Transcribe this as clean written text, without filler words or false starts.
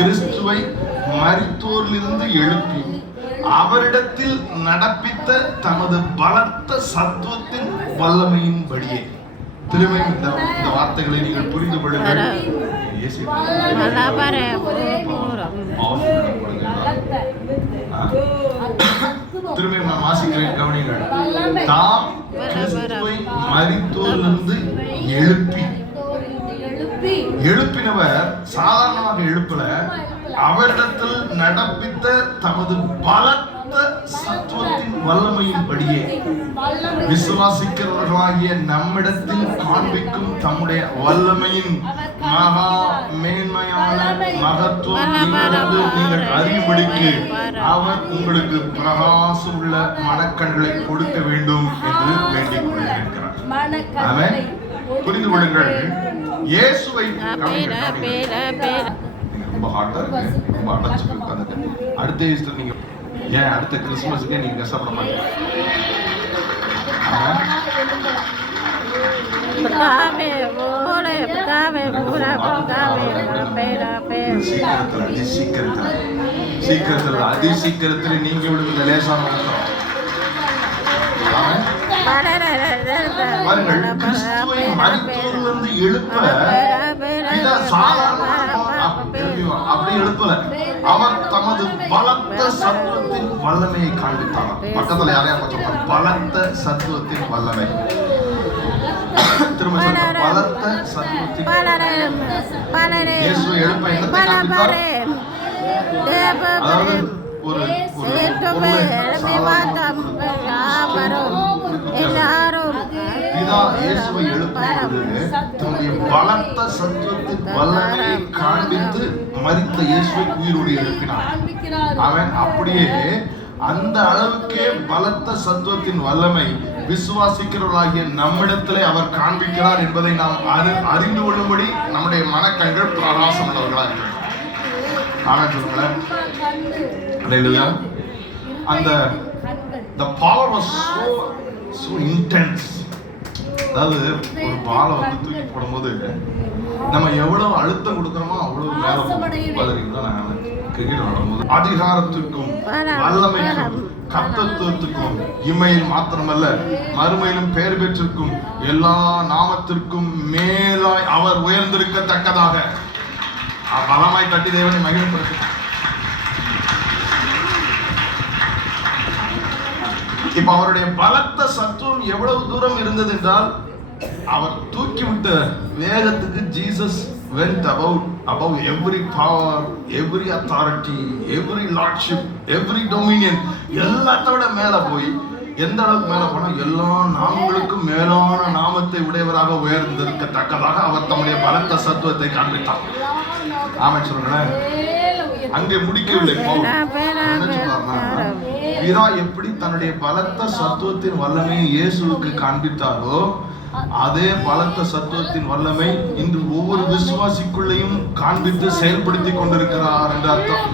கிறிஸ்துவை மரித்தோரிலிருந்து எழுப்பி அவரிடத்தில் நடப்பித்த தமது பலத்த சத்துவத்தின் வல்லமையின்படியே. திரும்ப இந்த வார்த்தைகளை நீங்கள் புரிந்து கொள்ளுங்கள். திரும்ப நான் வாசிக்கிறேன், கவனிங்கள். தாம் கிறிஸ்துவை மரித்தோரிலிருந்து எழுப்பினவர் சாதாரணமாக எழுப்பல, அவரிடத்தில் நடப்பித்த தமது பலத்த சத்துவத்தின் வல்லமையின்படியே விசுவாசிக்கிறவர்களாகிய நம்மிடத்தில் காண்பிக்கும் தம்முடைய வல்லமையின் மகா மேன்மையான மகத்துவம் நீங்கள் அறியும்படிக்கு அவர் உங்களுக்கு பிரகாசம் உள்ள மனக்கண்களை கொடுக்க வேண்டும் என்று வேண்டிக் கொண்டிருக்கிறார். ஆமென். புரிந்து கொள்ளுங்கள். இயேசுவை ரொம்ப ஹாட்டா இருக்கு, ரொம்ப அடைச்சு உட்கார்ந்து. அடுத்த ஈஸ்டர் நீங்க ஏன் அடுத்த கிறிஸ்துமஸுக்கே நீங்க கஷ்டப்பட மாட்டீங்க? சீக்கிரத்தில் நீங்க விடுங்க லேசான கிறிஸ்துவை மரித்தோரிலிருந்து எழுப்ப அப்படி எழுப்பல, அவர் தமது பலத்த சத்துவத்தின் வல்லமையை காண்பித்தார். பக்கத்துல யாரையா சொல்ற பலத்த சத்துவத்தின் வல்லமை. திரும்ப சொல்ற பலத்த சத்துவத்தின் இயேசுவை எழுப்ப என்னத்தை காண்பித்தார்? அதாவது ஒரு இயேசுவை எழுப்பும்போது தன்னுடைய பலத்த சத்துவத்தின் வல்லமையை காண்பித்து மரித்த இயேசுவை உயிரோடு எழுப்பினார். அவன் அப்படியே அந்த அளவுக்கே பலத்த சத்துவத்தின் வல்லமை விசுவாசிக்கிறவர்களாகிய நம்மிடத்திலே அவர் காண்பிக்கிறார் என்பதை நாம் அறிந்து கொள்ளும்படி நம்முடைய மனக்கண்கள் பிரகாசம் உள்ளவர்களா இருக்கிறார். ஆமென் சொல்லுங்களேன். அல்லேலூயா. அந்த the power was so intense. அதாவது ஒரு பாலை வந்து தூக்கி போடும்போது நம்ம எவ்வளவு அழுத்தம் கொடுக்கிறோமோ அவ்வளவு மேல போகிறீங்களா. நான் கிரிக்கெட் விளையாடும்போது அதிகாரத்துக்கும் வல்லமைக்கும் கர்த்தத்துவத்துக்கும் இம்மையில் மாத்திரமல்ல மறுமையிலும் பெயர் பெற்றிருக்கும் எல்லா நாமத்திற்கும் மேலாய் அவர் உயர்ந்திருக்கத்தக்கதாக பலமாய் தட்டி தேவனை மகிழ்ப்படுத்த. இப்ப அவருடைய பலத்த சத்துவம் எவ்வளவு தூரம் இருந்தது என்றால், அவர் தூக்கிவிட்ட வேகத்துக்கு Jesus went above every power, every authority, every lordship, every dominion. எல்லாத்தோட மேல போய் எந்த அளவுக்கு மேல போனா எல்லா நாமங்களுக்கும் மேலான நாமத்தை உடையவராக உயர்ந்திருக்கத்தக்கதாக அவர் தம்முடைய பலத்த சத்துவத்தை காண்பித்தார். ஆமென் சொல்றேன். அங்கே முடிக்கவில்லை. பிதா எப்படி தன்னுடைய பலத்த சத்துவத்தின் வல்லமையை இயேசுவுக்கு காண்பித்தாரோ அதே பலத்த சத்துவத்தின் வல்லமை இன்று ஒவ்வொரு விசுவாசிக்குள்ளையும் காண்பித்து செயல்படுத்தி கொண்டிருக்கிறார் என்று அர்த்தம்.